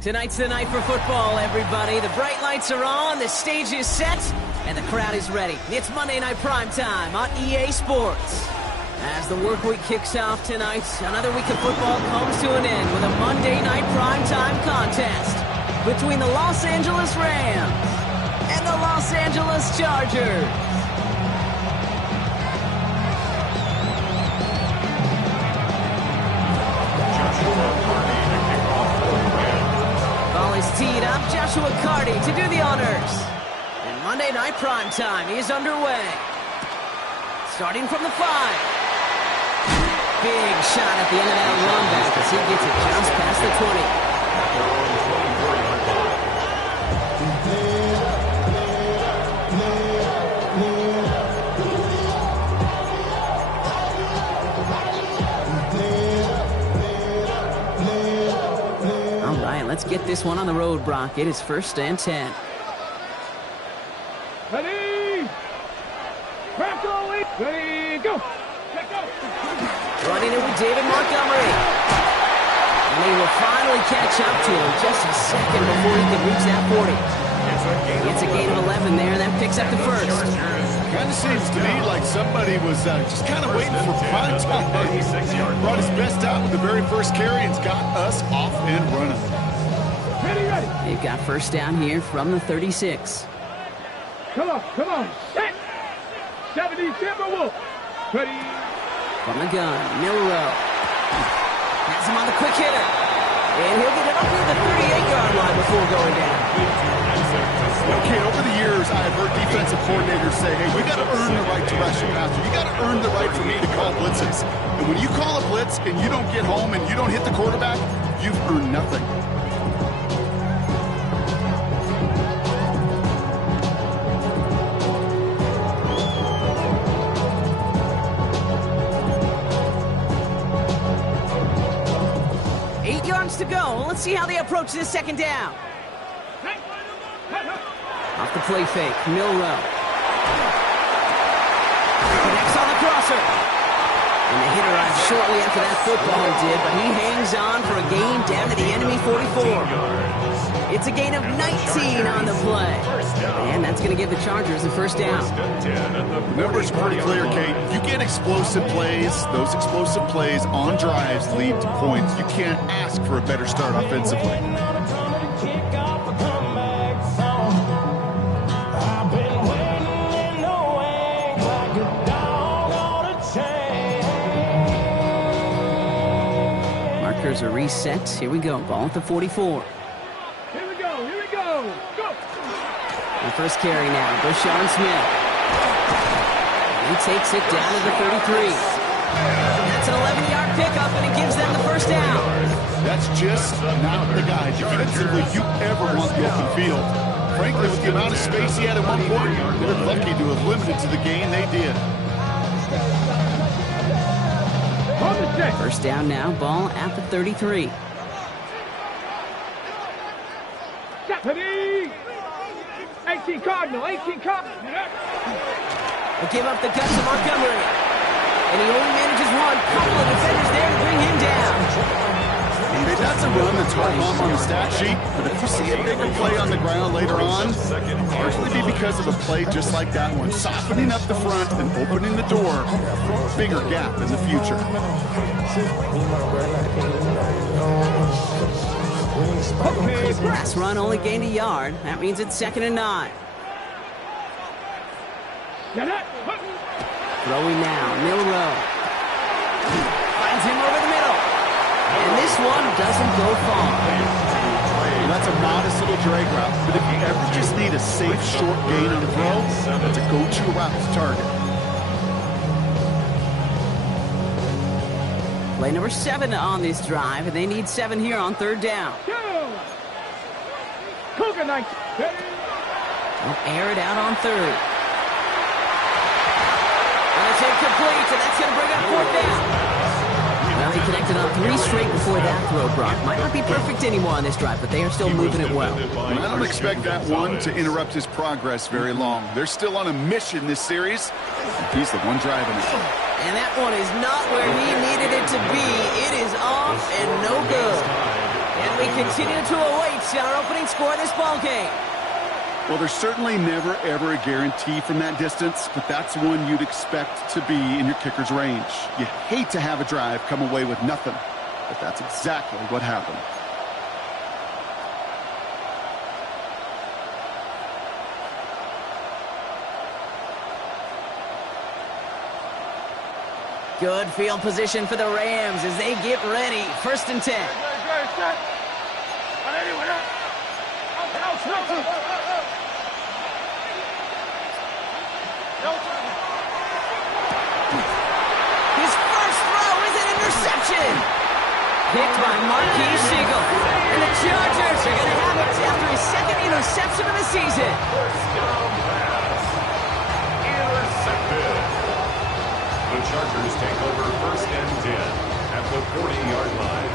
Tonight's the night for football, everybody. The bright lights are on, the stage is set, and the crowd is ready. It's Monday Night Primetime on EA Sports. As the work week kicks off tonight, another week of football comes to an end with a Monday Night Primetime contest between the Los Angeles Rams and the Los Angeles Chargers. Ball is teed up. Joshua Carty to do the honors. And Monday Night Primetime is underway. Starting from the 5. Big shot at the end of that run back as he gets it just past the 20. All right, let's get this one on the road, Brock. It is 1st and 10. Ready? Ready, go! Running it with David Montgomery. And he will finally catch up to him just a second before he can reach that 40. It's a gain of 11 there, and that picks up the first. Kind of seems to me like somebody was just kind of waiting for prime time. Brought his best out with the very first carry and's got us off and running. Ready. They've got first down here from the 36. Come on. Set. 70 Timberwolves. Ready. From the gun, Milrow. Has him on the quick hitter. And he'll get it up near the 38-yard line before going down. Okay, over the years, I've heard defensive coordinators say, hey, we got to earn the right to rush the passer. You got to earn the right for me to call blitzes. And when you call a blitz and you don't get home and you don't hit the quarterback, you've earned nothing. To go. Let's see how they approach this second down. Off the play fake, Milrow. Connects on the crosser. And the hitter arrives shortly after that footballer did, but he hangs on for a gain down to the enemy 44. It's a gain of 19 on the play. And that's going to give the Chargers the first down. The numbers are pretty clear, Kate. You get explosive plays. Those explosive plays on drives lead to points. You can't ask for a better start offensively. Markers are reset. Here we go. Ball at the 44. Here we go. Go! The first carry now, Brashon Smith. He takes it down to the 33. That's an 11-yard pickup, and it gives them the first down. That's just not the guy defensively you ever want the open field. Frankly, with the amount of space he had at one point, they're lucky to have limited to the gain they did. First down now, ball at the 33. Ready? 18 Cardinal. They give up the gun to Montgomery. And he only manages one. Couple of defenders there to bring him down. That's a run that's hard on the stat sheet, but if you see a bigger play on the ground later on, largely be because of a play just like that one, softening up the front and opening the door for a bigger gap in the future. Pass run only gained a yard. That means it's 2nd and 9. Throwing now, Milrow. Finds him over the middle. And this one doesn't go far. That's a modest little drag route, but if you ever just need a safe short gain on the throw, that's a go-to route to target. Play number 7 on this drive, and they need 7 here on 3rd down. Go! Cougar Knights. Ready? They'll air it out on 3rd. And it's incomplete, and that's going to bring up 4th down. Well, he connected on 3 straight before that throw, Brock. Might not be perfect anymore on this drive, but they are still moving it well. I don't expect that one to interrupt his progress very long. They're still on a mission this series. He's the one driving it. And that one is not where he needed it to be. It is off and no good. And we continue to await our opening score of this ball game. Well, there's certainly never, ever a guarantee from that distance, but that's one you'd expect to be in your kicker's range. You hate to have a drive come away with nothing, but that's exactly what happened. Good field position for the Rams as they get ready. 1st and 10. His first throw is an interception. Picked by Marquise Siegel. And the Chargers are going to have it after his 2nd interception of the season. The Chargers take over 1st and 10 at the 40-yard line.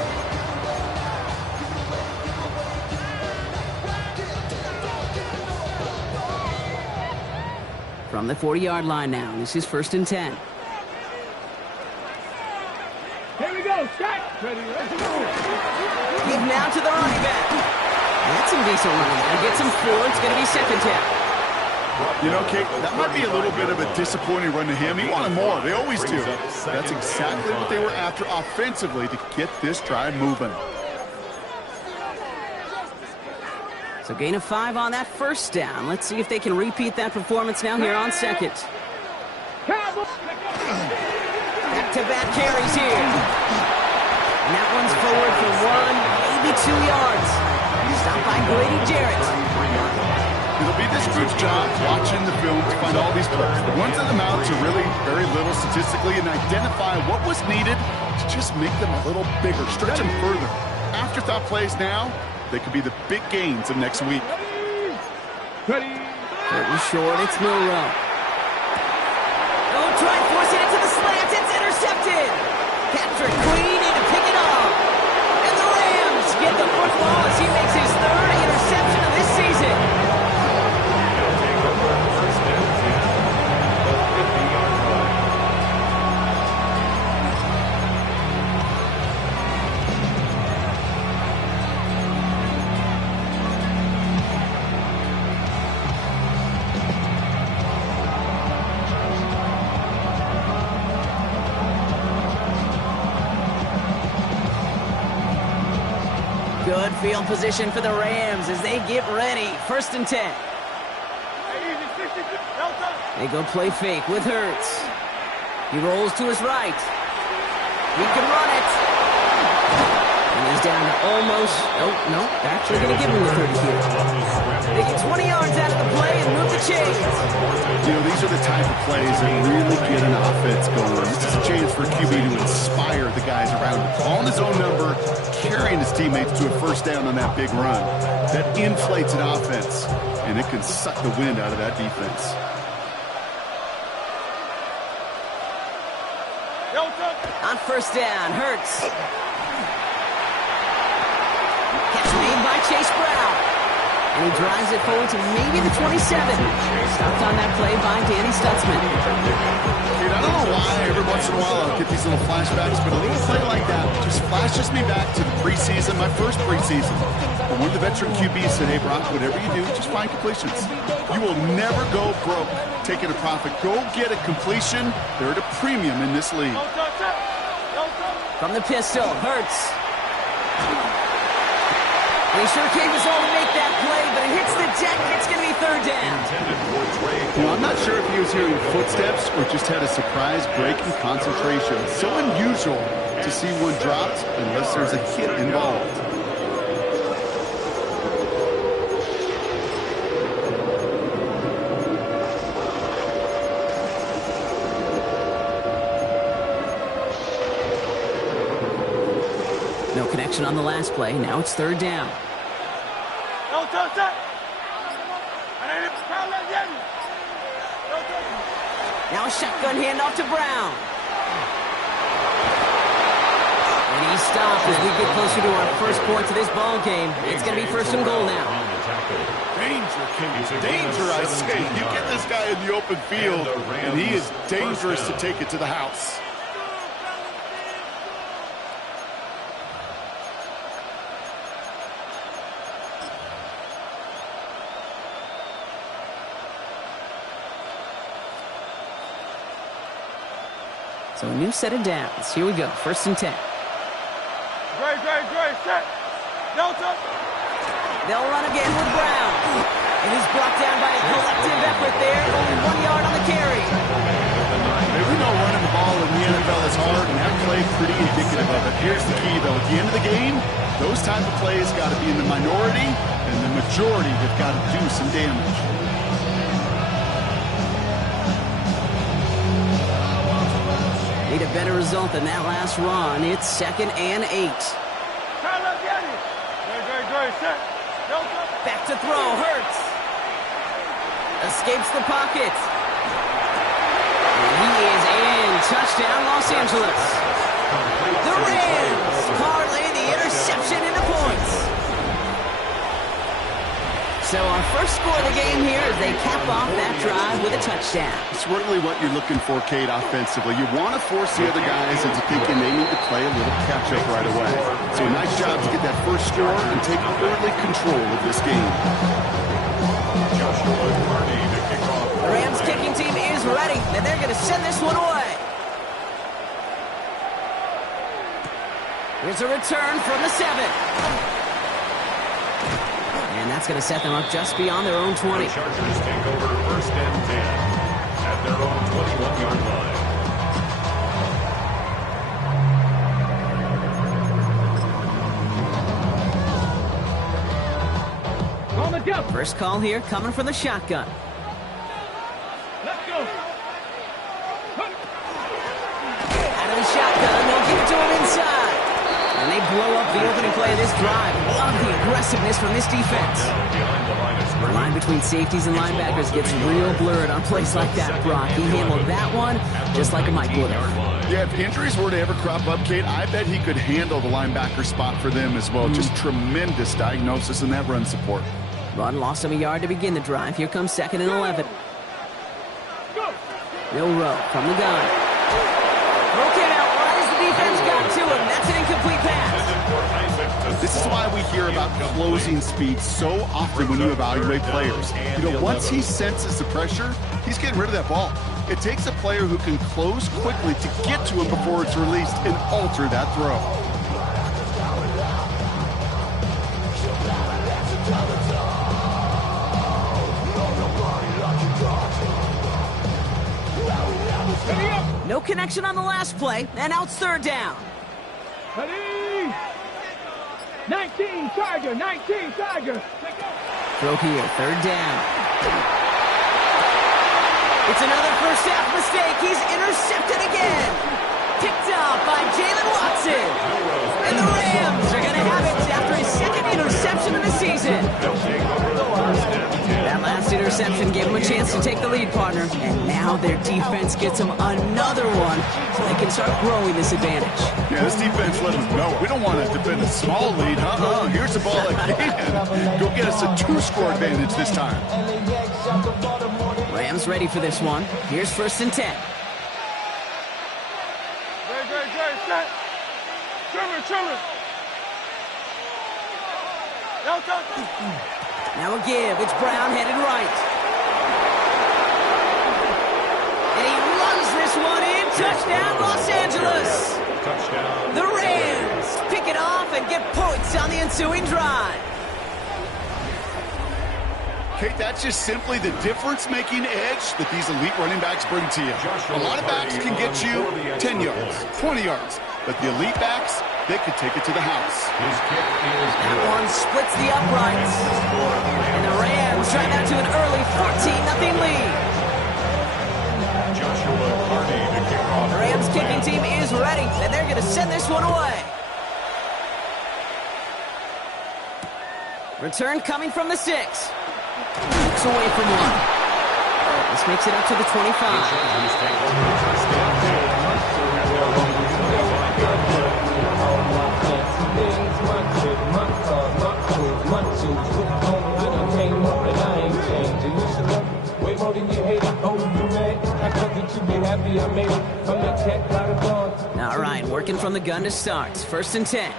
From the 40-yard line now, this is 1st and 10. Here we go. Scott. Ready. Let's go. Give now to the running back. That's some decent running back. Gets him 4. It's going to be 2nd down. You know, Kate, that might be a little bit of a disappointing run to him. He wanted more. They always do. That's exactly what they were after offensively to get this drive moving. So gain of 5 on that 1st down. Let's see if they can repeat that performance now here on 2nd. Back-to-back carries here. And that one's forward for 1, maybe 2 yards. Stopped by Grady Jarrett. It'll be this group's job watching the film to find all these plays. The ones that amount to really very little statistically and identify what was needed to just make them a little bigger, stretch them further. Afterthought plays now, they could be the big gains of next week. Ready. Curtain short, it's Milroe. Oh, try and force it into the slant. It's intercepted. Patrick Queen in to pick it off. And the Rams get the football as he makes his 3rd interception of this season. Good field position for the Rams as they get ready. 1st and 10. They go play fake with Hurts. He rolls to his right. He can run it. And he's down to almost... Oh, no. They're actually going to give him the 30 here. They get 20 yards out of the play and move the chains. You know, these are the type of plays that really get an offense going. This is a chance for QB to inspire the guys around him. Calling his own number, carrying his teammates to a 1st down on that big run. That inflates an offense, and it can suck the wind out of that defense. On 1st down, Hurts. Catch made by Chase Brown. And he drives it forward to maybe the 27. Stopped on that play by Danny Stutzman. Dude, I don't know why every once in a while I'll get these little flashbacks, but a little play like that just flashes me back to the preseason, my first preseason. But one of the veteran QBs said, hey, Brock, whatever you do, just find completions. You will never go broke taking a profit. Go get a completion. They're at a premium in this league. From the pistol, Hurts. And he sure came us all to make that play, but it hits the deck. It's going to be 3rd down. You know, I'm not sure if he was hearing footsteps or just had a surprise break in concentration. So unusual to see one dropped unless there's a hit involved. connection on the last play. Now it's third down. Now a shotgun handoff to Brown. And he's stopped as we get closer to our first point to this ball game. It's going to be first and goal now. Danger, King. Danger, I say. You get this guy in the open field, and he is dangerous to take it to the house. So a new set of downs. Here we go. First and 10. Great, set. Delta. They'll run again with Brown. And he's brought down by a collective effort there. Only 1 yard on the carry. We know running the ball in the NFL is hard, and that play pretty indicative of it. Here's the key, though. At the end of the game, those type of plays got to be in the minority, and the majority have got to do some damage. Need a better result than that last run. It's 2nd and 8. Great, set. Delta. Back to throw. Hurts. Escapes the pocket. And he is in. Touchdown, Los Angeles. The Rams parlay the interception into points. So our first score of the game here as they cap off that drive with a touchdown. It's really what you're looking for, Kate, offensively. You want to force the other guys into thinking they need to play a little catch-up right away. So a nice job to get that first score and take early control of this game. Joshua Carney to kick off. The Rams kicking team is ready, and they're going to send this one away. Here's a return from the 7. And that's going to set them up just beyond their own 20. The Chargers take over first and 10 at their own 21-yard line. On the jump. First call here coming from the shotgun. Let's go. Out of the shotgun, they'll give it to him inside. And they blow up the opening play of this drive. Love the aggressiveness from this defense. The line between safeties and linebackers gets real blurred on plays like that, Brock. He handled that one just like a Mike would have. Yeah, if injuries were to ever crop up, Kate, I bet he could handle the linebacker spot for them as well. Just tremendous diagnosis in that run support. Run lost him a yard to begin the drive. Here comes 2nd and 11. Milroe from the gun. Broken out right as the defense got to him. That's an incomplete pass. This is why we hear about closing speed so often when you evaluate players. You know, once he senses the pressure, he's getting rid of that ball. It takes a player who can close quickly to get to him before it's released and alter that throw. No connection on the last play, and now it's third down. Ready. 19, Tiger. 19, Tiger. Throw here, third down. It's another first half mistake. He's intercepted again. Picked off by Jalen Watson. And the Rams are going to have it after his 2nd interception of the season. That last interception gave him a chance to take the lead, partner. And now their defense gets them another one so they can start growing this advantage. Yeah, this defense let them know we don't want to defend a small lead. Here's the ball again. Go get us a 2-score advantage this time. Rams ready for this one. Here's 1st and 10. Great, set. Trimmer. Now a give. It's Brown headed right. And he runs this one in. Touchdown, Los Angeles. Touchdown. The Rams pick it off and get points on the ensuing drive. Kate, that's just simply the difference-making edge that these elite running backs bring to you. A lot of backs can get you 10 yards, 20 yards, but the elite backs, they could take it to the house. His kick is That one splits the uprights. And the Rams drive out to an early 14-0 lead. Joshua Carney to kick off. The Rams kicking team is ready, and they're going to send this one away. Return coming from the 6. Looks away from one. This makes it up to the 25. Chargers take over first and 10. All right, working from the gun to start. First and 10.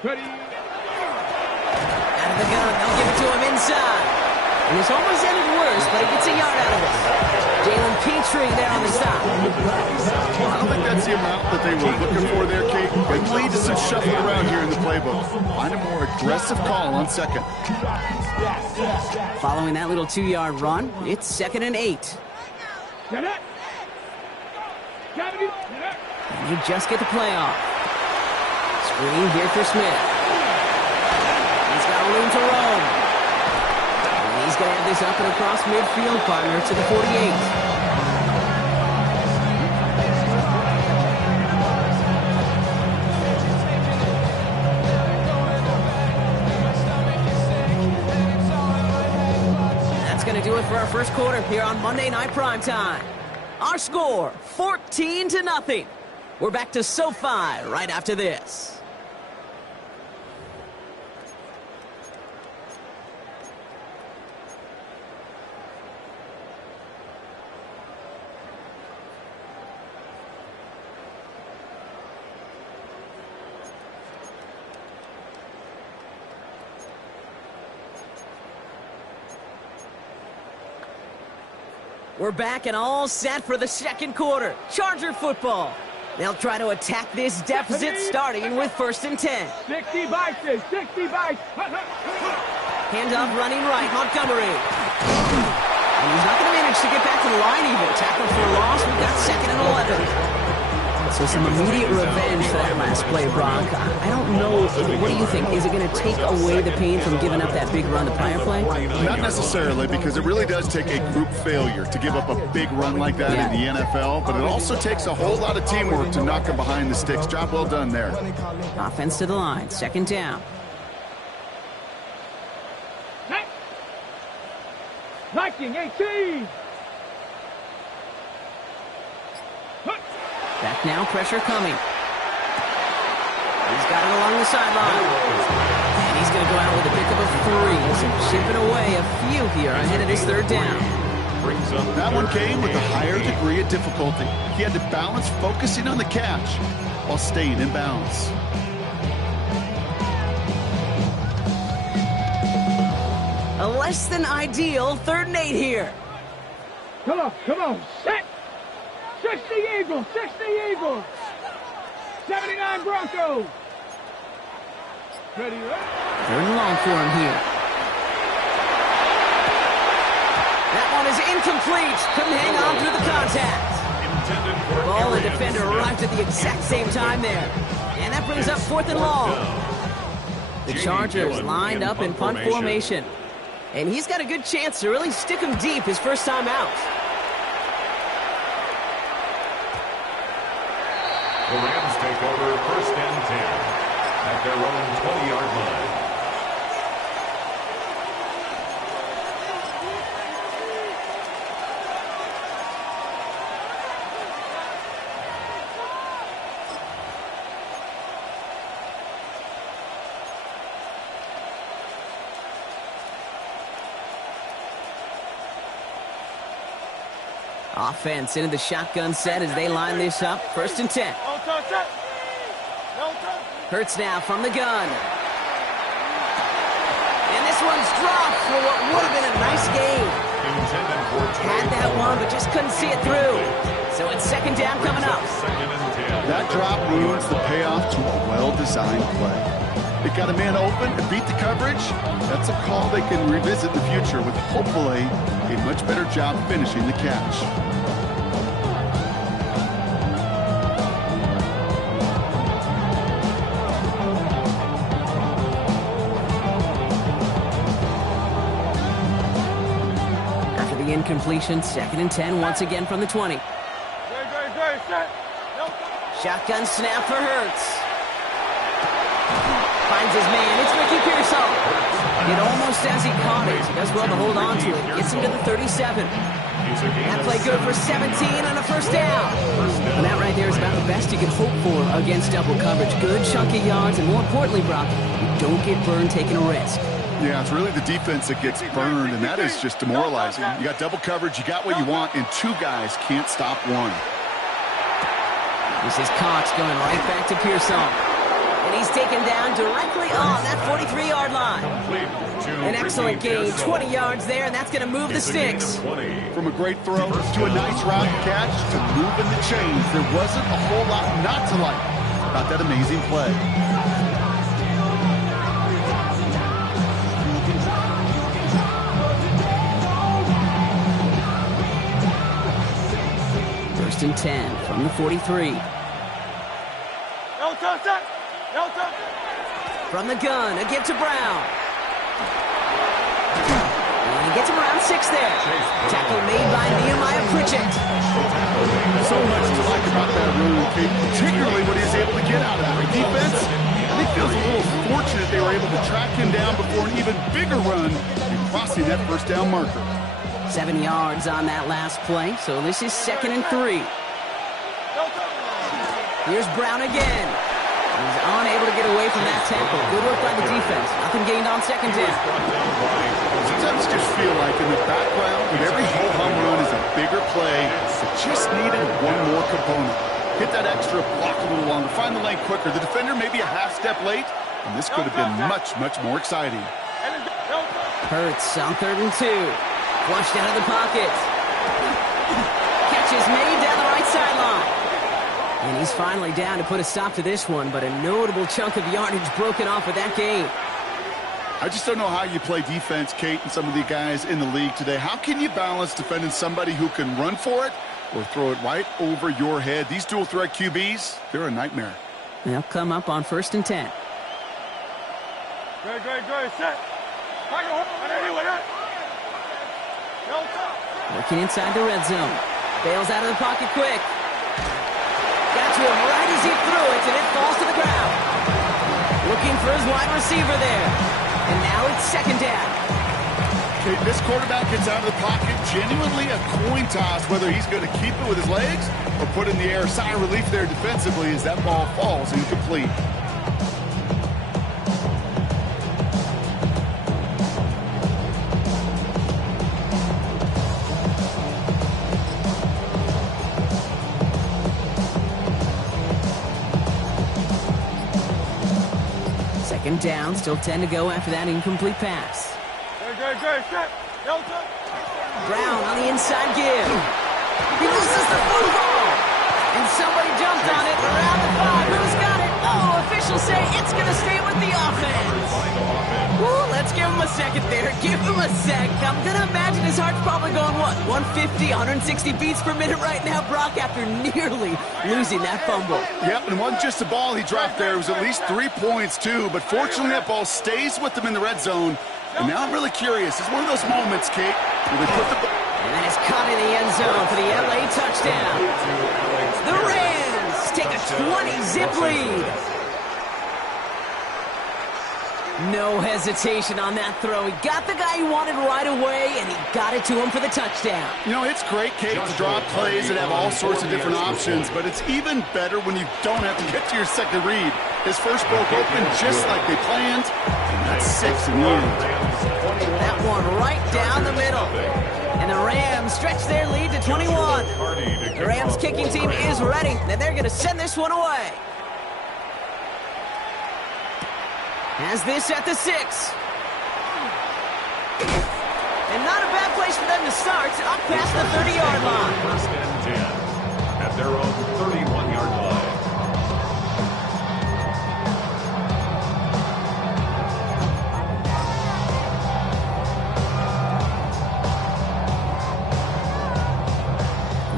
Ready. Out of the gun, they'll give it to him inside. And it's almost ended worse, but he gets a yard out of it. Jalen Petrie there on the stop. I don't think that's the amount that they were looking for there, Kate. They lead to some shuffling around here in the playbook. Find a more aggressive call on second. Following that little 2-yard run, it's 2nd and 8. Get it. And you just get the play off. Screen here for Smith. He's got room to roam. And he's going to have this up and across midfield, partner, to the 48. That's going to do it for our first quarter here on Monday Night Primetime. Our score, 14-0. We're back to SoFi right after this. We're back and all set for the second quarter. Charger football. They'll try to attack this deficit starting with 1st and 10. 60 bites, 60 bites. Handoff running right, Montgomery. And he's not going to manage to get back to the line even. Tackle for a loss, we've got 2nd and 11. So some immediate revenge for that last play, Brock. I don't know, what do you think? Is it going to take away the pain from giving up that big run the prior play? Not necessarily, because it really does take a group failure to give up a big run like that in the NFL, but it also takes a whole lot of teamwork to knock them behind the sticks. Job well done there. Offense to the line, 2nd down. Viking 18. Back now, pressure coming. He's got it along the sideline. And he's going to go out with a pickup of 3. So chipping away a few here ahead of his 3rd down. That one came with a higher degree of difficulty. He had to balance focusing on the catch while staying in bounds. A less than ideal 3rd and 8 here. Come on, set. 60 Eagles, 60 Eagles. 79 Broncos. Ready, right? 3rd and long for him here. That one is incomplete. Couldn't hang on through the contact. Ball and defender arrived at the exact same time there. And that brings up 4th and long. The Chargers lined up in punt formation. And he's got a good chance to really stick him deep his first time out. The Rams take over 1st and 10 at their own 20-yard line. Offense into the shotgun set as they line this up. 1st and 10. Hurts now from the gun. And this one's dropped for what would have been a nice game. Had that one, but just couldn't see it through. So it's 2nd down coming up. That drop ruins the payoff to a well-designed play. They got a man open and beat the coverage. That's a call they can revisit in the future with hopefully a much better job finishing the catch. Incompletion, 2nd and 10, once again from the 20. Set. Shotgun snap for Hurts. Finds his man. It's Ricky Pearsall. It almost as he caught it. He does well to hold on to it. Gets him to the 37. That play good for 17 and a first down. And that right there is about the best you can hope for against double coverage. Good chunky yards, and more importantly, Brock, you don't get burned taking a risk. Yeah, it's really the defense that gets burned, and that is just demoralizing. You got double coverage, you got what you want, and two guys can't stop one. This is Cox going right back to Pearsall. And he's taken down directly on that 43-yard line. An excellent gain, 20 yards there, and that's going to move the sticks. From a great throw to a nice route catch to moving the chains, there wasn't a whole lot not to like about that amazing play. First and 10 from the 43. From the gun, a give to Brown. And he gets him around 6 there. Tackle made by Nehemiah Pritchett. So much to like about that run, Kate, particularly what he was able to get out of that defense. I think feels a little fortunate they were able to track him down before an even bigger run and crossing that first down marker. 7 yards on that last play, so this is 2nd and 3. Here's Brown again. He's unable to get away from that tackle. Good work by the defense. Nothing gained on 2nd down. Sometimes you just feel like in the background of every ho-hum run is a bigger play that just needed one more component. Hit that extra block a little longer, find the lane quicker. The defender may be a half step late, and this could have been much, much more exciting. Hurts on 3rd and 2. Flushed out of the pocket. Catch is made down the right sideline. And he's finally down to put a stop to this one, but a notable chunk of yardage broken off with that gain. I just don't know how you play defense, Kate, and some of the guys in the league today. How can you balance defending somebody who can run for it or throw it right over your head? These dual threat QBs, they're a nightmare. They'll come up on 1st and 10. Great, set. Working inside the red zone. Bails out of the pocket quick. Got to him right as he threw it, and it falls to the ground. Looking for his wide receiver there. And now it's 2nd down. Okay, this quarterback gets out of the pocket, genuinely a coin toss, whether he's going to keep it with his legs or put it in the air. Sigh of relief there defensively as that ball falls incomplete. Second down, still 10 to go after that incomplete pass. Brown on the inside give. He loses the football. And somebody jumped on it around the 5. Who's got it? Oh, officials say it's going to stay with the offense. Woo, let's give him a second there. Give him a sec. I'm going to imagine his heart's probably going, what, 150, 160 beats per minute right now, Brock, after nearly losing that fumble. Yep, and it wasn't just the ball he dropped there. It was at least 3 points, too. But fortunately, that ball stays with him in the red zone. And now I'm really curious. It's one of those moments, Kate, where they put the ball. And then it's caught in the end zone for the LA touchdown. The Rams take a 20-zip lead. No hesitation on that throw. He got the guy he wanted right away, and he got it to him for the touchdown. You know, it's great, Kate, to draw plays that have all sorts of different options, but it's even better when you don't have to get to your second read. His first broke open just like they planned, and that's 6 in the end. That one right down the middle. And the Rams stretch their lead to 21. The Rams kicking team is ready, and they're going to send this one away. Has this at the 6. And not a bad place for them to start, up past the 30-yard line. 1st and 10 at their own 31-yard line.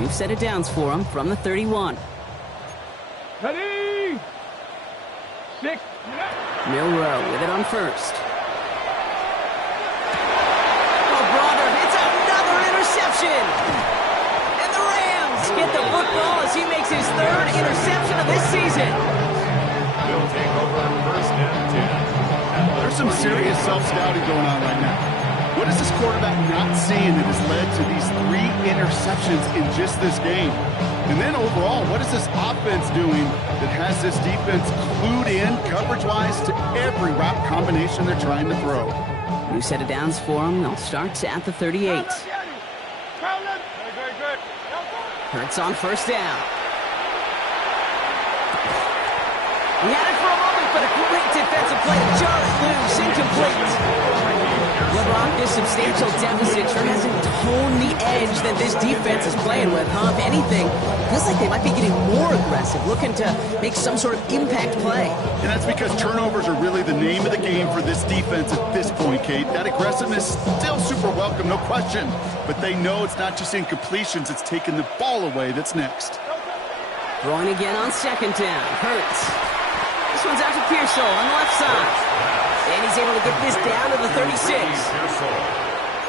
We've set it downs for him from the 31. Ready? 6. Milrow with it on 1st. Oh, brother, it's another interception. And the Rams get the football as he makes his 3rd interception of this season. They'll take over 1st and 10. some serious self-scouting going on right now. What is this quarterback not seeing that has led to these 3 interceptions in just this game? And then overall, what is this offense doing that has this defense clued in coverage-wise to every route combination they're trying to throw? New set of downs for them. They'll start at the 38. Hurts on first down. He had it for a moment, but a great defensive play to jar it loose, incomplete. LeBron, this substantial deficit sure hasn't toned the edge that this defense is playing with, huh? If anything, feels like they might be getting more aggressive, looking to make some sort of impact play. And that's because turnovers are really the name of the game for this defense at this point, Kate. That aggressiveness still super welcome, no question. But they know it's not just incompletions, it's taking the ball away that's next. Throwing again on second down. Hurts. This one's out to Pearsall on the left side. And he's able to get this down to the 36.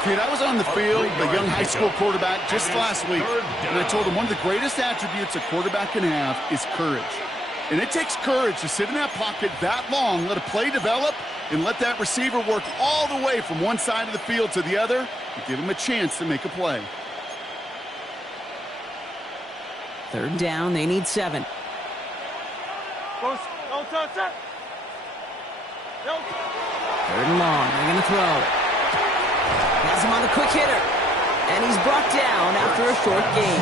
Kid, I was on the field, the young high school quarterback, just last week, and I told him one of the greatest attributes a quarterback can have is courage. And it takes courage to sit in that pocket that long, let a play develop, and let that receiver work all the way from one side of the field to the other and give him a chance to make a play. Third down, they need 7. Third and long, they're going to throw. Has him on the quick hitter. And he's brought down after a short game.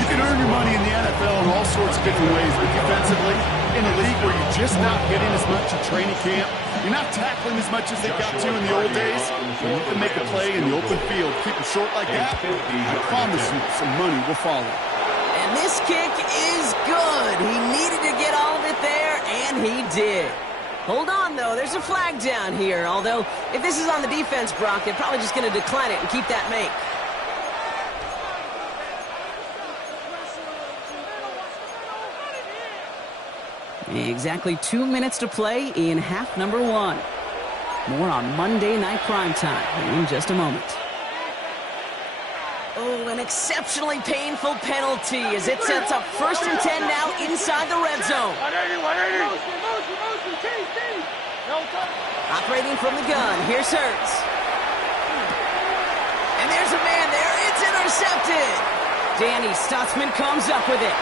You can earn your money in the NFL in all sorts of different ways, but defensively, in a league where you're just not getting as much in training camp, you're not tackling as much as they got to in the old days, when you can make a play in the open field, keep it short like that, I promise you some money will follow. And this kick is good. He needed to get all of it there, and he did. Hold on, though. There's a flag down here. Although, if this is on the defense, Brock, they're probably just going to decline it and keep that make. Exactly 2 minutes to play in half number 1. More on Monday Night Primetime in just a moment. Oh, an exceptionally painful penalty as it sets up 1st and 10 now inside the red zone. Operating from the gun, here's Hurts. And there's a man there, it's intercepted. Danny Stutzman comes up with it.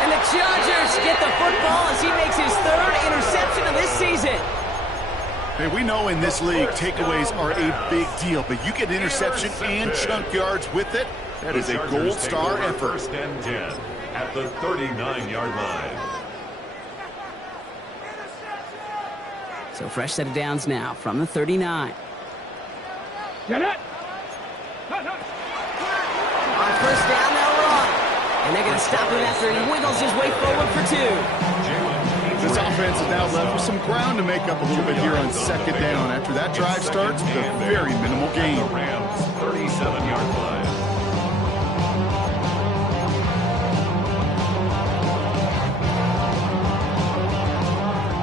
And the Chargers get the football as he makes his 3rd interception of this season. Hey, we know in this league takeaways are a big deal, but you get interception and chunk yards with it. That is a gold star effort. 1st and 10 at the 39-yard line. So fresh set of downs now from the 39. Get it! On first down, they'll run. And they're going to stop him after he wiggles his way forward for 2. This offense is now left with some ground to make up a little bit here on 2nd down after that drive starts with a very minimal gain. The Rams 37-yard line.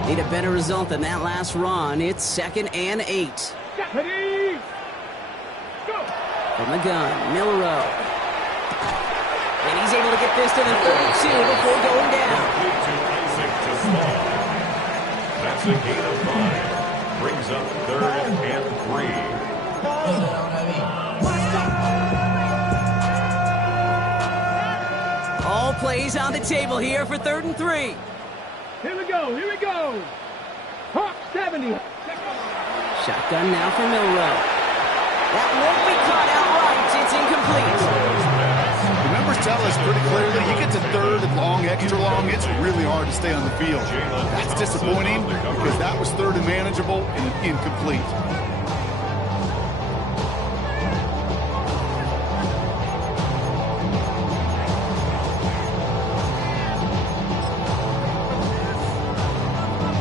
Need a better result than that last run. It's 2nd and 8. Ready? Go! From the gun, Milrow. And he's able to get this to the 32 before going down. That's a gain of 5. Brings up 3rd and 3. All plays on the table here for 3rd and 3. Here we go, here we go. Hawk 70. Shotgun now for Milrow. That won't be caught outright. It's incomplete. The numbers tell us pretty clearly, you get to 3rd and long, extra long, it's really hard to stay on the field. That's disappointing because that was 3rd and manageable and incomplete.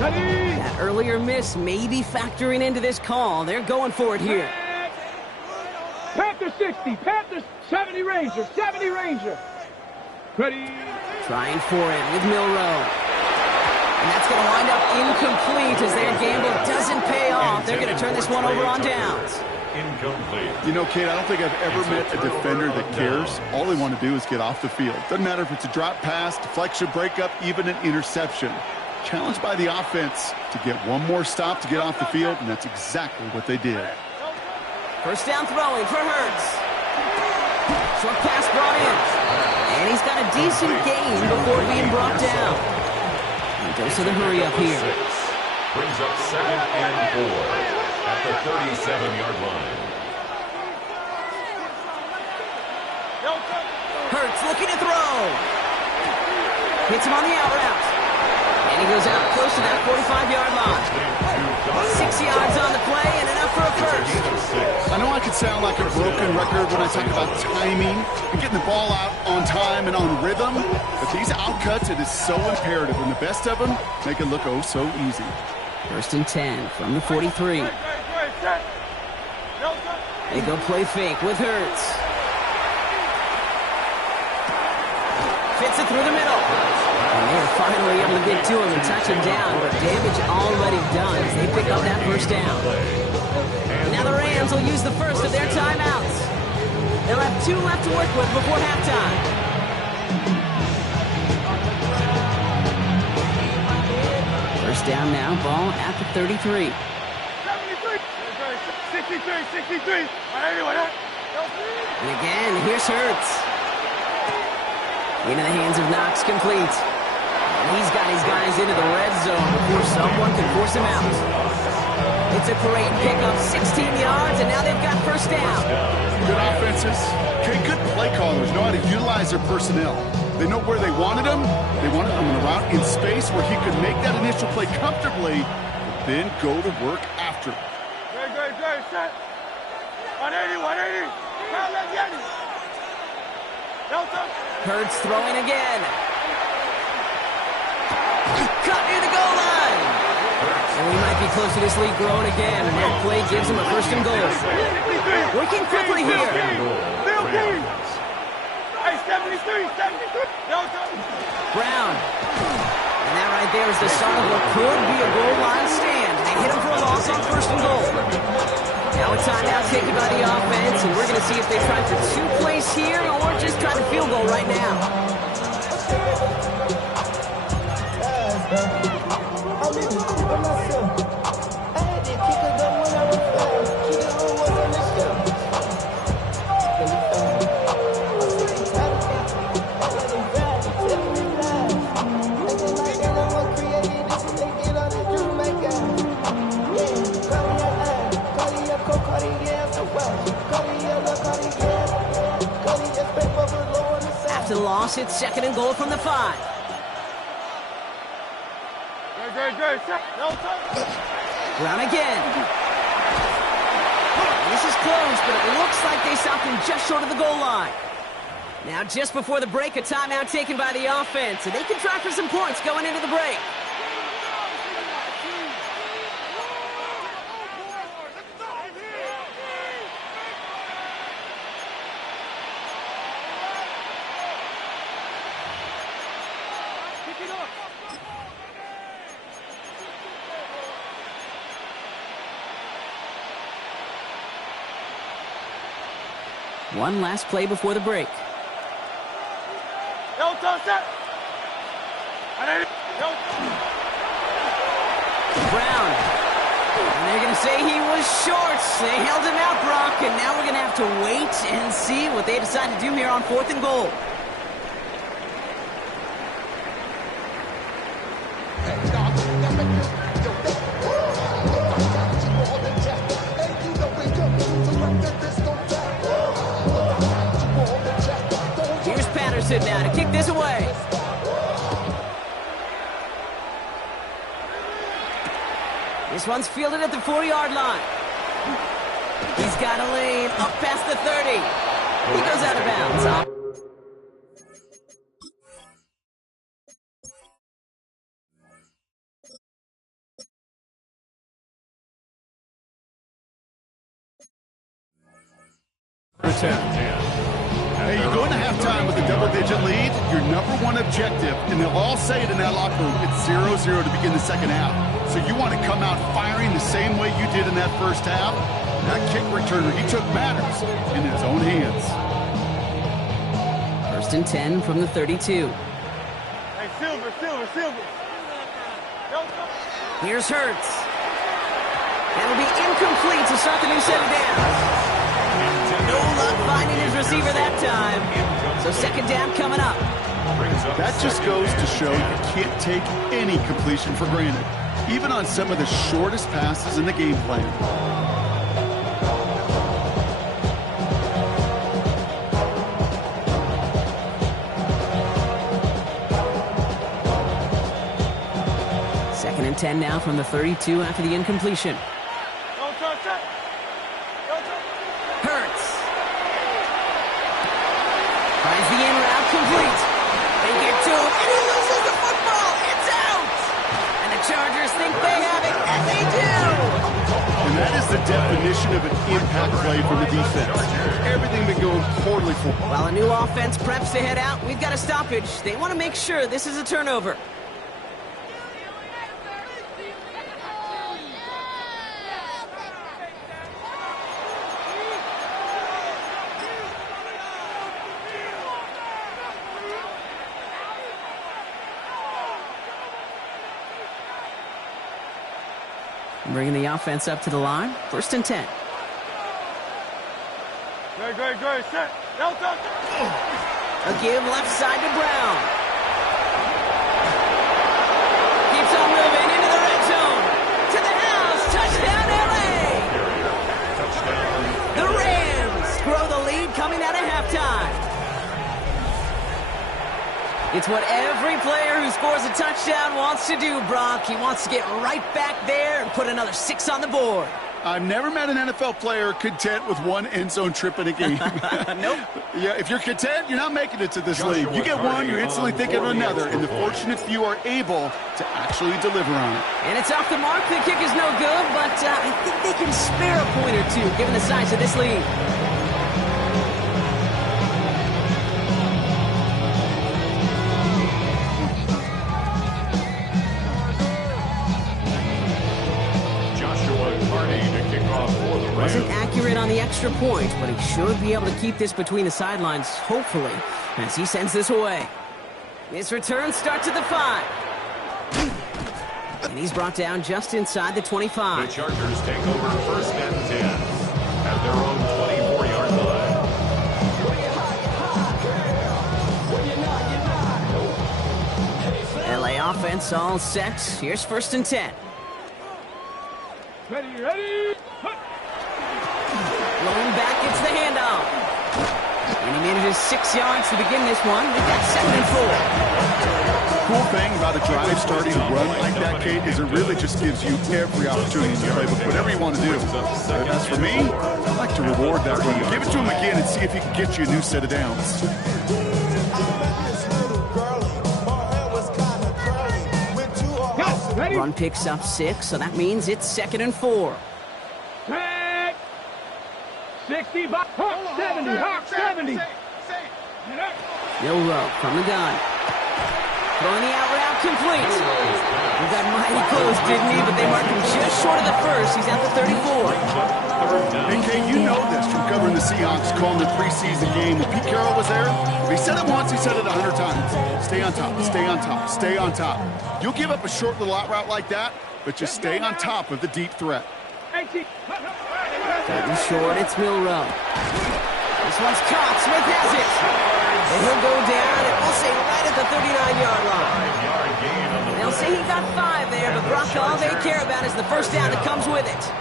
That earlier miss may be factoring into this call. They're going for it here. Panther 60, Panther 70 Ranger, 70 Ranger. Ready? Trying for it with Milrow. And that's going to wind up incomplete as their gamble doesn't pay off. They're going to turn this one over on downs. Incomplete. You know, Kate, I don't think I've ever met a defender that cares. All they want to do is get off the field. Doesn't matter if it's a drop pass, deflection, breakup, even an interception. challenged by the offense to get one more stop to get off the field, and that's exactly what they did. First down throwing for Hurts. Short pass brought in. And he's got a decent gain before being brought down. And goes to the hurry up here. Brings up 2nd and 4 at the 37-yard line. Hurts looking to throw. Hits him on the out route. And he goes out close to that 45-yard line. 6 yards on the play and enough for a first. I know I could sound like a broken record when I talk about timing and getting the ball out on time and on rhythm, but these outcuts, it is so imperative, and the best of them make it look oh so easy. First and 10 from the 43. They go play fake with Hurts. Fits it through the middle. And they are finally able to get to him and touch him down, but damage already done as they pick up that first down. And now the Rams will use the first of their timeouts. They'll have 2 left to work with before halftime. First down now, ball at the 33. 63. And again, here's Hurts. Into the hands of Knox, complete. And he's got his guys into the red zone before someone can force him out. It's a great pickup, 16 yards, and now they've got first down. Good offenses. Okay, good play callers know how to utilize their personnel. They know where they wanted him. They wanted him in a route in space where he could make that initial play comfortably, but then go to work after. Good, set. 180. Hurts throwing again. Cut near the goal line. And we might be close to this lead growing again, and that play gives him a first and goal. Working quickly here. Hey, 73. Brown. And that right there is the start of what could be a goal line stand. They hit him for a loss on first and goal. Now a timeout taken by the offense, and we're going to see if they try for 2 plays here or just try the field goal right now. After the loss, it's 2nd and goal from the 5. Brown again. This is close, but it looks like they stopped him just short of the goal line. Now, just before the break, a timeout taken by the offense, and they can try for some points going into the break. One last play before the break. Brown. And they're going to say he was short. They held him out, Brock, and now we're going to have to wait and see what they decide to do here on 4th and goal. Here's Patterson now to kick this away. This one's fielded at the 4-yard line. He's got a lane up past the 30. He goes out of bounds. Hey, you go into halftime with a double-digit lead, your number one objective, and they'll all say it in that locker room, it's 0-0 to begin the second half. So you want to come out firing the same way you did in that first half. That kick returner, he took matters in his own hands. First and 10 from the 32. Hey, Silver. Here's Hurts. That'll be incomplete to start the new set of downs. No luck finding his receiver that time. So second down coming up. That just goes to show you can't take any completion for granted, even on some of the shortest passes in the game plan. Second and 10 now from the 32 after the incompletion. Hurts. Finds the in route complete. They get to him, and he loses the football. It's out! And the Chargers think they have it, and they do! And that is the definition of an impact play from the defense. Everything been going poorly for them. While a new offense preps to head out, we've got a stoppage. They want to make sure this is a turnover. Bringing the offense up to the line. First and 10. Great. Set. A give left side to Brown. Keeps on moving into the red zone. To the house. Touchdown, LA! The Rams grow the lead coming out of halftime. It's what every player who scores a touchdown wants to do, Brock. He wants to get right back there and put another 6 on the board. I've never met an NFL player content with one end zone trip in a game. Nope. Yeah, if you're content, you're not making it to this league. You get one, you're instantly thinking of another, and the fortunate few are able to actually deliver on it. And it's off the mark. The kick is no good, but I think they can spare a point or two, given the size of this lead. Wasn't accurate on the extra point, but he should be able to keep this between the sidelines, hopefully, as he sends this away. His return starts at the 5. And he's brought down just inside the 25. The Chargers take over first and 10 at their own 24-yard line. LA offense all set. Here's first and 10. Ready. Lone back gets the handoff. And he manages 6 yards to begin this one. They've got 2nd and 4. Cool thing about a drive starting a run like that, Kate, is it really just gives you every opportunity to play with whatever you want to do. As for me, I like to reward that run. Give it to him again and see if he can get you a new set of downs. Run picks up 6, so that means it's 2nd and 4. 60, Hawk 70, Hawk 70. Milroe from the gun. Throwing the out route complete. He got mighty close, didn't he? But they marked him just short of the first. He's at the 34. And Kate, you know this from covering the Seahawks, calling the preseason game. When Pete Carroll was there, if he said it once, he said it 100 times. Stay on top, stay on top, stay on top. You'll give up a short little out route like that, but just stay on top of the deep threat. Cutting short, it's Milroe. This one's caught. Smith has it. And he'll go down, and we'll say right at the 39-yard line. They'll say he got 5 there, but Brock, all they care about is the first down that comes with it.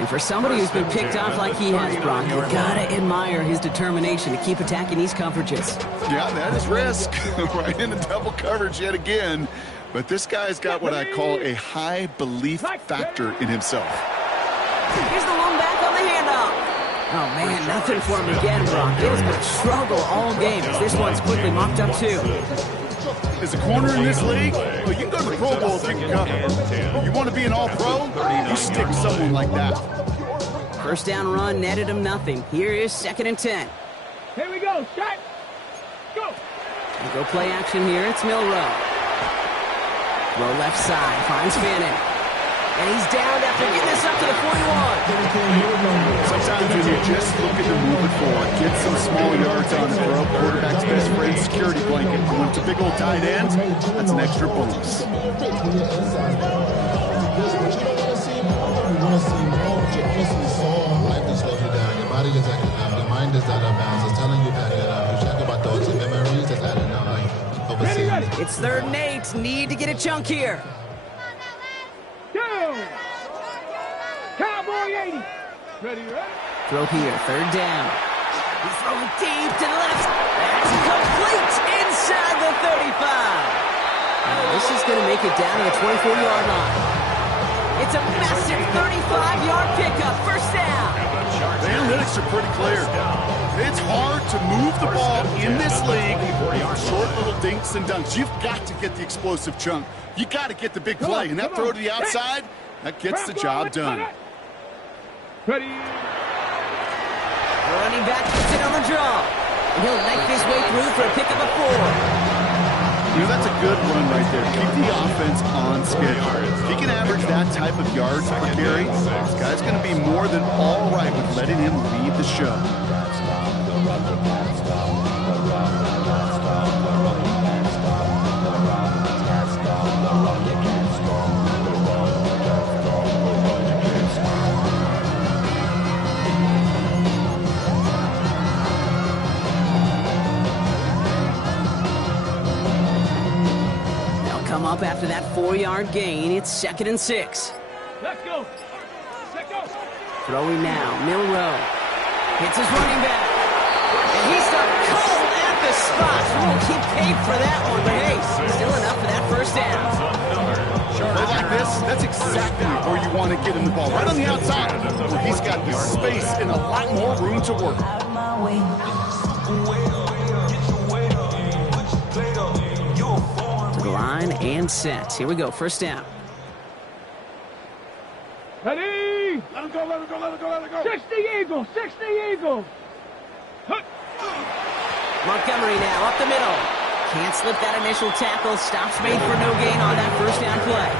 And for somebody who's been picked off like he has, Brock, you've got to admire his determination to keep attacking these coverages. Yeah, that is risk. Right into double coverage yet again. But this guy's got what I call a high belief factor in himself. Here's the one back on the handoff. Oh, man, nothing for him again, Brock. It has been a struggle all game as this one's quickly mopped up, too. As a corner in this league, well, you can go to the Pro Bowl if you can cover. You want to be an all-pro? You stick someone like that. First down run netted him nothing. Here is 2nd and 10. Here we go. Shot. Go. They go play action here. It's Milroe. Throw left side. Finds Fannin. And he's down after getting this up to the 41. Sometimes when you're just looking to move it forward, get some small yards on the throw, quarterback's best friend, security blanket. And when it's a big old tight end, that's an extra bonus. Your body is acting up, your mind is out of bounds, it's telling you back it up. You check about thoughts and memories that's adding up like overseas. It's 3rd and 8. Need to get a chunk here. Down. Cowboy 80. Ready, right? Throw here, 3rd down. He's throwing deep to the left. That's complete inside the 35. This is going to make it down to the 24-yard line. It's a massive 35-yard pickup. First down. The analytics are pretty clear. It's hard to move the ball in this league with short little dinks and dunks. You've got to get the explosive chunk. You got to get the big play. And that throw to the outside, that gets the job done. Ready. Running back gets it on the draw. And he'll knife his way through for a pickup of 4. You know, that's a good run right there. Keep the offense on schedule. If he can average that type of yards per carry, this guy's going to be more than all right with letting him lead the show. Come up after that 4-yard gain. It's 2nd and 6. Let's go. Let's go. Throwing now, Milroe. Hits his running back. And he stopped cold at the spot. Won't keep paid for that one, but hey, still enough for that first down. Play like this, that's exactly where you want to get him the ball. Right on the outside, where he's got the space and a lot more room to work. Line and set. Here we go. First down. Ready. Let him go, let him go, let him go, let him go. 60 Eagles, 60 Eagles. Montgomery now up the middle. Can't slip that initial tackle. Stops made for no gain on that first down play.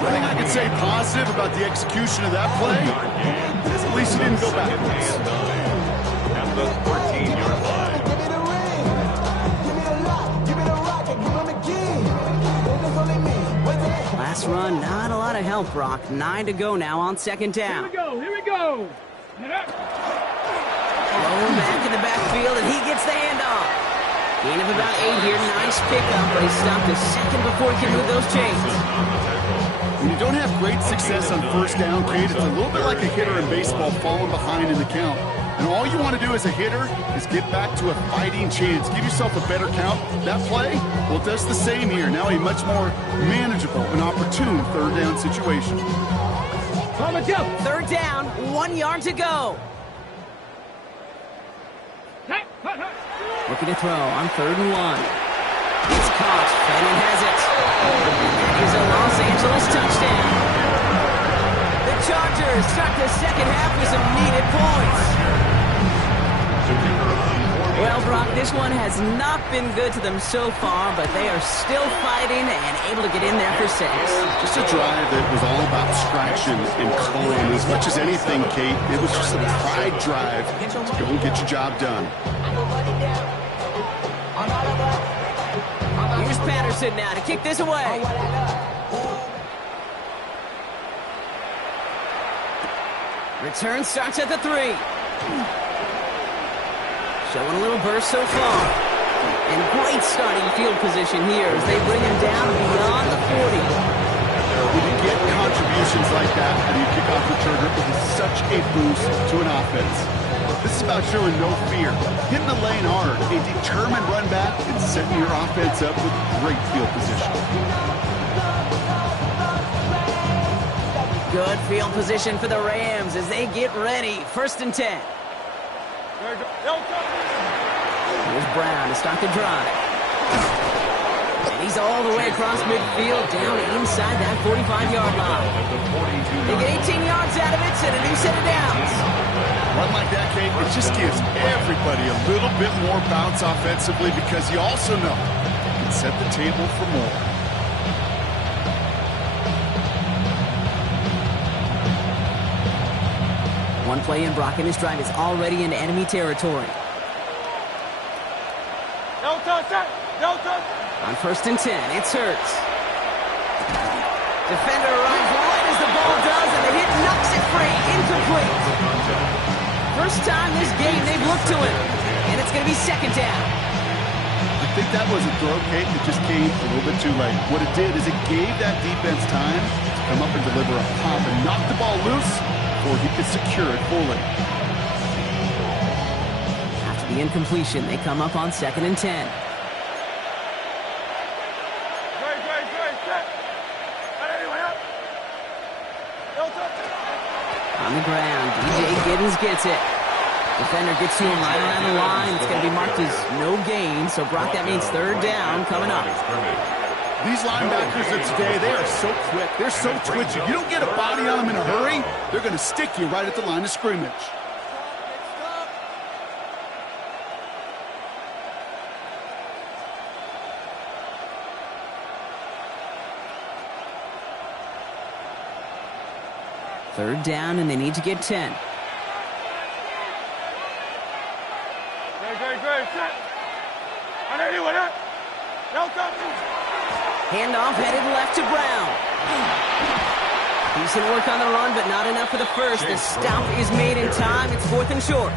One thing I can say positive about the execution of that play is at least he didn't go backwards. At the 14-yard line. Last run, not a lot of help, Brock. 9 to go now on 2nd down. Here we go, here we go. Thrown back in the backfield, and he gets the handoff. Gain of about 8 here. Nice pickup, but he stopped a second before he can move those chains. When you don't have great success on first down, Kate, it's a little bit like a hitter in baseball falling behind in the count. And all you want to do as a hitter is get back to a fighting chance. Give yourself a better count. That play, well, it does the same here. Now a much more manageable and opportune 3rd down situation. On the jump. 3rd down, 1 yard to go. Looking to throw on 3rd and 1. It's caught. Fanning has it. That is a Los Angeles touchdown. The Chargers start the second half with some needed points. Well, Brock, this one has not been good to them so far, but they are still fighting and able to get in there for 6. Just a drive that was all about distraction and calling. As much as anything, Kate, it was just a pride drive to go and get your job done. Here's Patterson now to kick this away. Return starts at the 3. Showing a little burst so far. And great starting field position here as they bring him down beyond the 40. When you get contributions like that when you kick off returner, it is such a boost to an offense. This is about showing no fear, hitting the lane hard, a determined run back, and setting your offense up with great field position. Good field position for the Rams as they get ready. 1st and 10. Here's Brown to start the drive. And he's all the way across midfield, down inside that 45-yard line. They get 18 yards out of it and a new set of downs. Run like that, Kate, it just gives everybody a little bit more bounce offensively because you also know you can set the table for more. One play in, Brock in his drive is already into enemy territory. No touch, no touch. On 1st and 10, it's Hurts. Defender arrives right as the ball does, and the hit knocks it free. Incomplete. First time this game they've looked to him, and it's going to be 2nd down. I think that was a throw, Kate, that just came a little bit too late. What it did is it gave that defense time to come up and deliver a pop and knock the ball loose before he could secure it fully. After the incompletion, they come up on 2nd and 10. On the ground, DJ Giddens gets it. Defender gets to him right around the line. It's going to be marked as no gain. So, Brock, that means 3rd down coming up. These linebackers of today, they are so quick. They're so twitchy. You don't get a body on them in a hurry, they're going to stick you right at the line of scrimmage. Third down, and they need to get 10. Handoff headed left to Brown. Decent work on the run, but not enough for the first. The stop is made in time. It's 4th and short.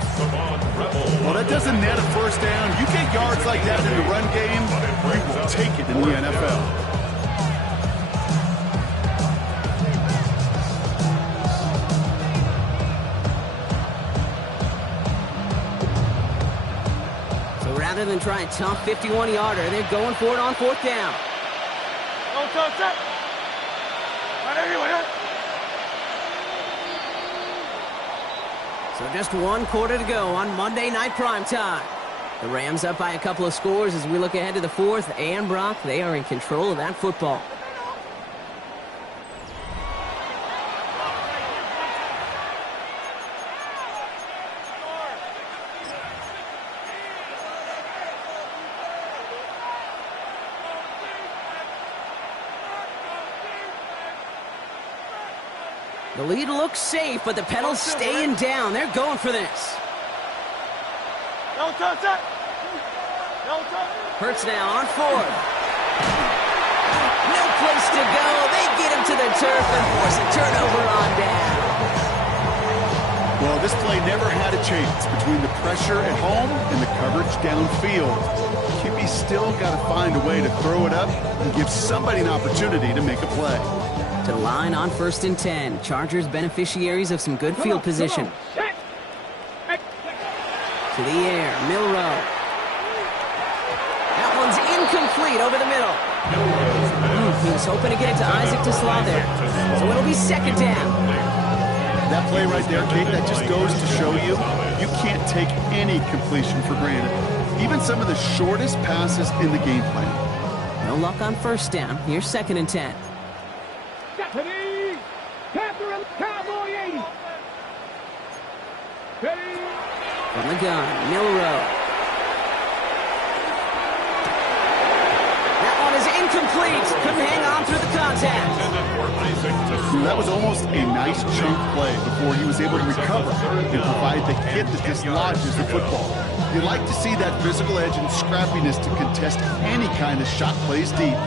Well, that doesn't net a 1st down. You get yards like that in the run game, you will take it in the NFL. Rather than try a tough 51-yarder, they're going for it on 4th down. So just 1 quarter to go on Monday Night Primetime. The Rams up by a couple of scores as we look ahead to the 4th. And Brock, they are in control of that football. The lead looks safe, but the pedals staying down. They're going for this. Don't touch it. Don't touch it. Hurts now on 4th. No place to go. They get him to the turf and force a turnover on down. Well, this play never had a chance between the pressure at home and the coverage downfield. QB still got to find a way to throw it up and give somebody an opportunity to make a play. To the line on 1st and 10. Chargers beneficiaries of some good field position. To the air, Milroe. That one's incomplete over the middle. He was hoping to get it to Isaac Tesla there. So it'll be 2nd down. That play right there, Kate, that just goes to show you, you can't take any completion for granted. Even some of the shortest passes in the game plan. No luck on 1st down. Here's 2nd and 10. Deputy! Catherine Cowboy 80! Ready! From the gun, Milroe. That one is incomplete. Couldn't hang on through the contact. That was almost a nice chunk play before he was able to recover and provide the hit that dislodges the football. You like to see that physical edge and scrappiness to contest any kind of shot plays deep.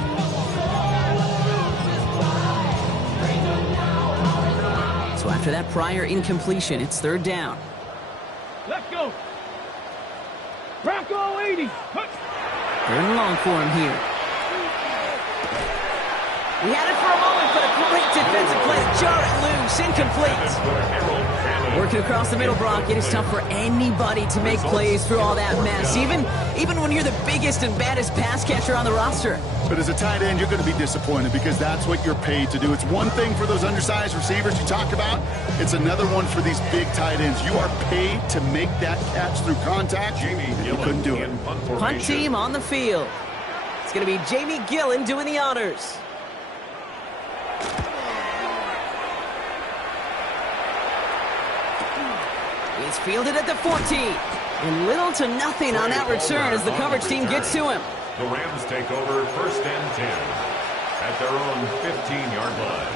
So after that prior incompletion, it's 3rd down. Let's go! Bronco 80! 3rd and long for him here. He had it for a moment, but a great defensive play to jar it loose. Incomplete. Working across the middle, Brock, it is tough for anybody to make plays through all that mess, even when you're the biggest and baddest pass catcher on the roster. But as a tight end, you're going to be disappointed because that's what you're paid to do. It's one thing for those undersized receivers you talk about. It's another one for these big tight ends. You are paid to make that catch through contact, and you couldn't do it. Punt team on the field. It's going to be Jamie Gillen doing the honors. He's fielded at the 14. And little to nothing on that return as the coverage team gets to him. The Rams take over 1st and 10 at their own 15-yard line.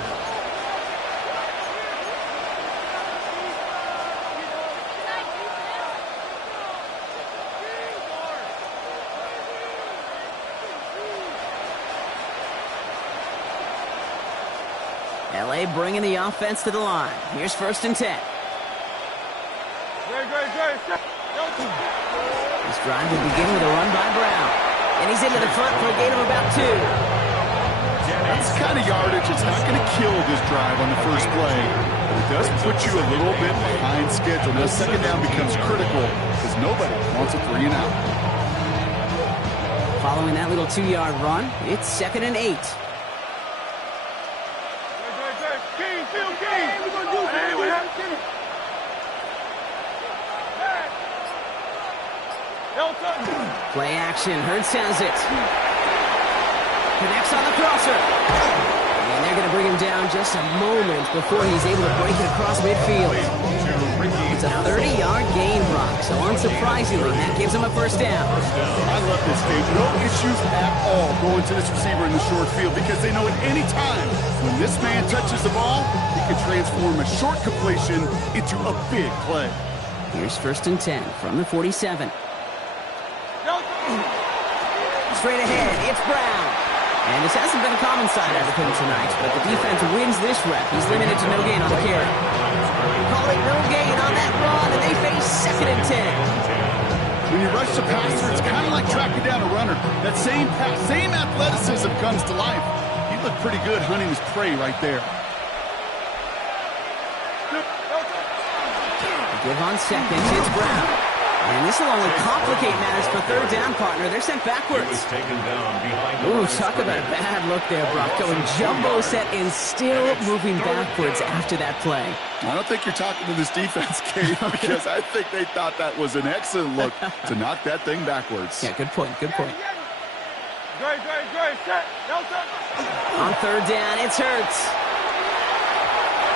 LA bringing the offense to the line. Here's 1st and 10. This drive will begin with a run by Brown. And he's into the front for a gain of about 2. That's the kind of yardage. It's not going to kill this drive on the first play, but it does put you a little bit behind schedule. Now, 2nd down becomes critical because nobody wants a 3 and out. Following that little 2-yard run, it's 2nd and 8. Play action. Hurts has it. Connects on the crosser. And they're going to bring him down just a moment before he's able to break it across midfield. It's a 30-yard gain, Brock. So unsurprisingly, that gives him a 1st down. I love this stage. No issues at all going to this receiver in the short field because they know at any time when this man touches the ball, he can transform a short completion into a big play. Here's 1st and 10 from the 47. Straight ahead, it's Brown. And this hasn't been a common side out of him tonight, but the defense wins this rep. He's limited to no gain on the carry. Call it no gain on that run, and they face 2nd and 10. When you rush the passer, it's kind of like tracking down a runner. That same pass, same athleticism comes to life. He looked pretty good hunting his prey right there. Give on 2nd, it's Brown. And this will only complicate matters for 3rd down, partner. They're sent backwards. Ooh, talk about a bad look there, Brock. Going jumbo set and still moving backwards after that play. I don't think you're talking to this defense, Kate, because I think they thought that was an excellent look to knock that thing backwards. Yeah, good point, good point. On 3rd down, it's Hurts.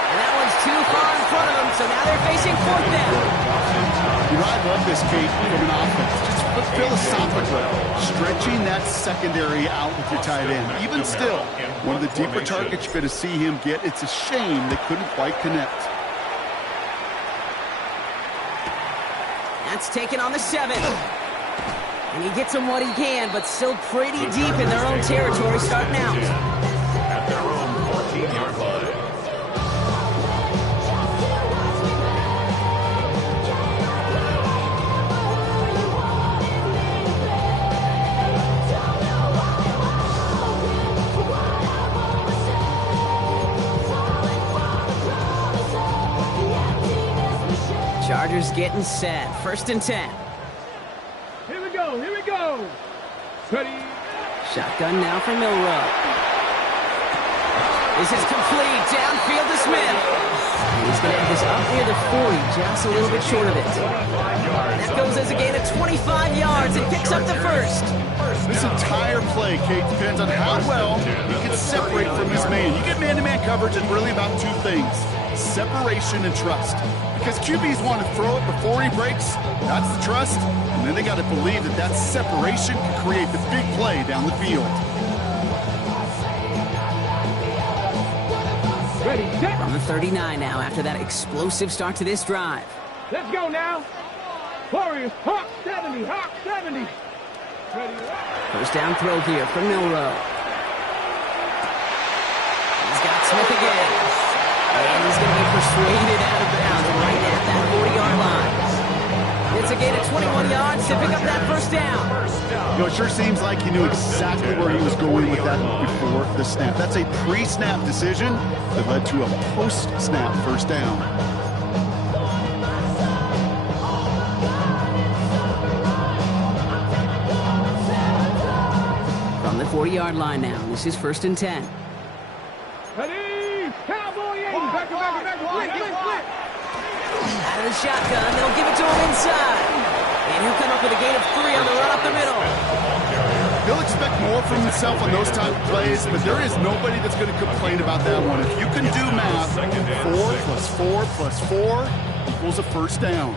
And that one's too far in front of them, so now they're facing 4th down. You know, I love this, Kate, from an offense. Just philosophically, stretching that secondary out with your tight end. Even still, one of the deeper targets you're going to see him get. It's a shame they couldn't quite connect. That's taken on the 7. And he gets him what he can, but still pretty deep in their own territory starting out. At their own 14-yard line. Chargers getting set. 1st and 10. Here we go, here we go. Ready. Shotgun now for Milroe. This is complete. Downfield to Smith. And he's going to have this up near the 40, just a little bit short of it. That goes as a gain of 25 yards and picks up the 1st. This entire play, Kate, depends on how well he can separate from his man. You get man-to-man coverage, it's really about 2 things. Separation and trust. Because QBs want to throw it before he breaks. That's the trust. And then they got to believe that that separation can create the big play down the field. Ready, set. From the 39 now after that explosive start to this drive. Let's go now. Warriors, Hawk 70, Hawk 70. Ready. 1st down throw here for Milroe. He's got Smith again. And he's going to be persuaded out of bounds right at that 40-yard line. It's a gain of 21 yards to pick up that 1st down. You know, it sure seems like he knew exactly where he was going with that before the snap. That's a pre-snap decision that led to a post-snap 1st down. From the 40-yard line now, this is 1st and 10. Ready. Cowboy 80. Back, split. Out of the shotgun, they'll give it to him inside. And he'll come up with a gain of 3 on the run up the middle. He'll expect more from himself on those type of plays, but there is nobody that's going to complain about that one. If you can do math, 4 plus 4 plus 4 equals a 1st down.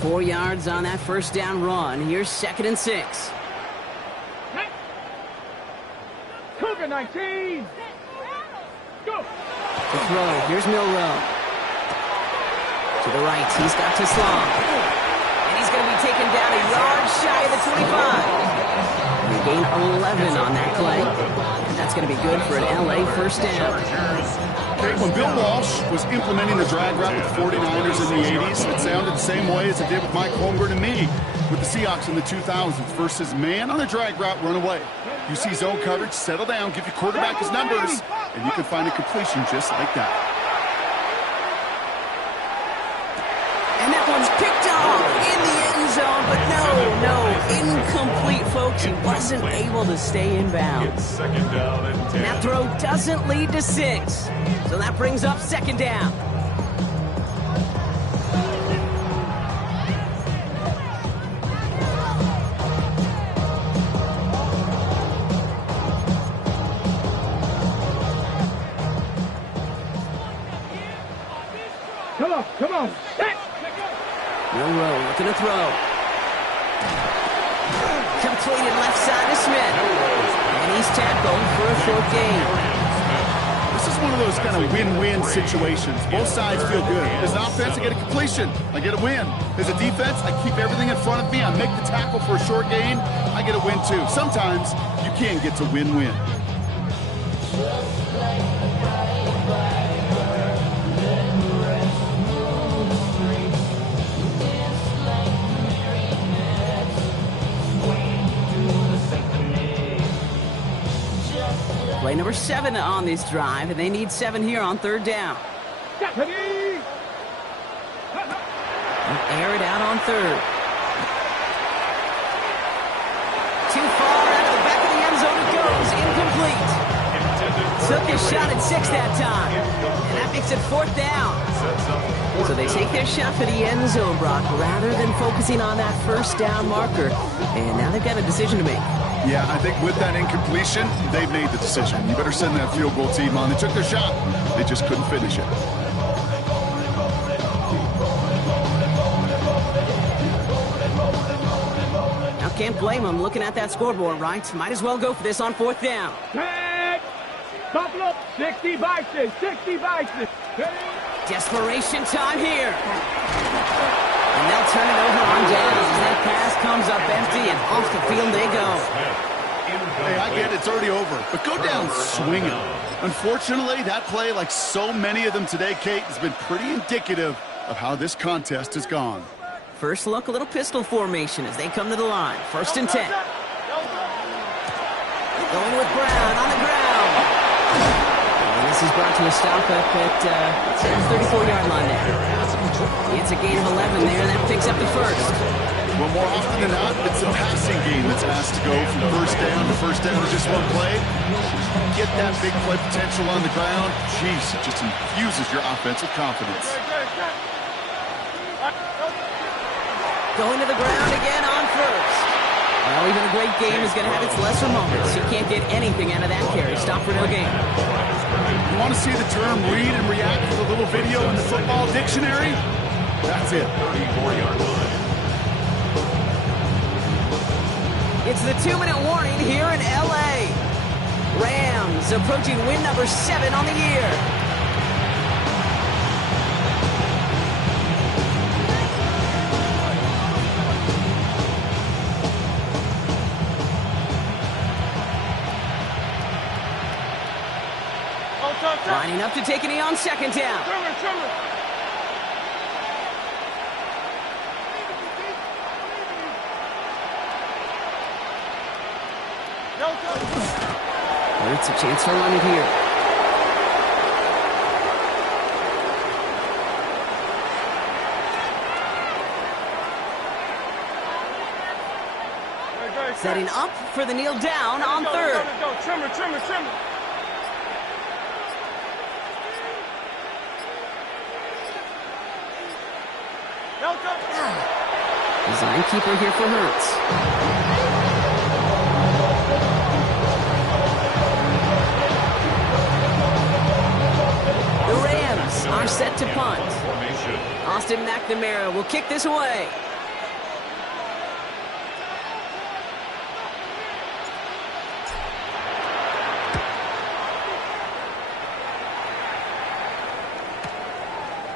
4 yards on that 1st down run. Here's 2nd and 6. Cougar 19. Go. The throw. Here's Milroe. To the right, he's got Teslam. And he's going to be taken down a yard shy of the 25. gain 11 on that play. And that's going to be good for an LA first down. Okay, when Bill Walsh was implementing the drag route with the 49ers in the 80s, it sounded the same way as it did with Mike Holmgren and me with the Seahawks in the 2000s versus man on a drag route, run away. You see zone coverage, settle down, give your quarterback his numbers, and you can find a completion just like that. And that one's picked off in the end zone, but no, incomplete, folks. He wasn't able to stay in bounds. Second down and 10. And that throw doesn't lead to 6. So that brings up second down. Come on. Milroe looking to throw. Completed left side to Smith. And he's tackled for a short gain. This is one of those kind of win-win situations. Both sides feel good. As an offense, I get a completion. I get a win. As a defense, I keep everything in front of me. I make the tackle for a short gain. I get a win, too. Sometimes you can get to win-win. Play number 7 on this drive, and they need 7 here on third down. Stephanie! Air it out on third. Too far out of the back of the end zone it goes. Incomplete. Took a shot at 6 that time. And that makes it fourth down. So they take their shot for the end zone, Brock, rather than focusing on that first down marker. And now they've got a decision to make. Yeah, I think with that incompletion, they've made the decision. You better send that field goal team on. They took their shot. They just couldn't finish it. Now can't blame them looking at that scoreboard, right? Might as well go for this on fourth down. Buffalo, 60 Bison, 60 Bison. Desperation time here. And they'll turn it over on downs as that pass comes up empty and off the field they go. Hey, I get it. It's already over. But go down swinging. Unfortunately, that play, like so many of them today, Kate, has been pretty indicative of how this contest has gone. First look, a little pistol formation as they come to the line. First and 10. Going with Brown on the ground. And this is brought to a stop up at the 34-yard line there. It's a gain of 11 there, and that picks up the first. Well, more often than not, it's a passing game that's asked to go from first down to just one play. Get that big play potential on the ground. Jeez, it just infuses your offensive confidence. Going to the ground again on first. Well, even a great game is going to have its lesser moments. You can't get anything out of that carry. Stop for no gain. You want to see the term read and react with a little video in the football dictionary? That's it. 34-yard line. It's the 2-minute warning here in L.A. Rams approaching win number 7 on the year. Lining up to take a knee on second down. It's a chance to run it here. Setting up for the kneel down on third. Trimmer. Design keeper here for Hurts. The Rams are set to punt. Austin McNamara will kick this away.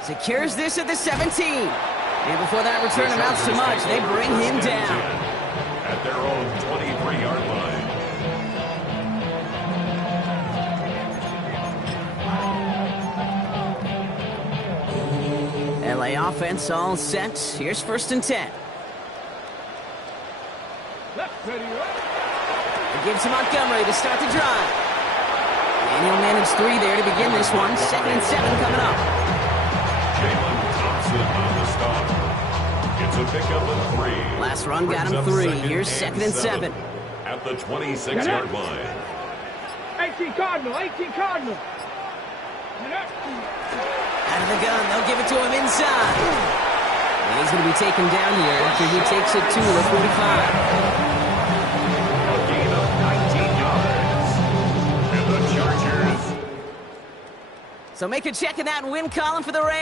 Secures this at the 17. And before that return amounts to much, they bring him down. At their own 23-yard line. offense all set. Here's 1st and 10. Left, ready, right. It gives to Montgomery to start the drive. And he'll manage 3 there to begin this one. 2nd and 7 coming up. Jalen Thompson on the stop. It's a pickup of 3. Last run got him 3. Here's 2nd and 7. At the 26-yard line. 18 Cardinal, 18 Cardinal. Out of the gun, they'll give it to him inside. And he's going to be taken down here after he takes it to the 45. A gain of 19 yards. And the Chargers. So make a check in that win column for the Rams.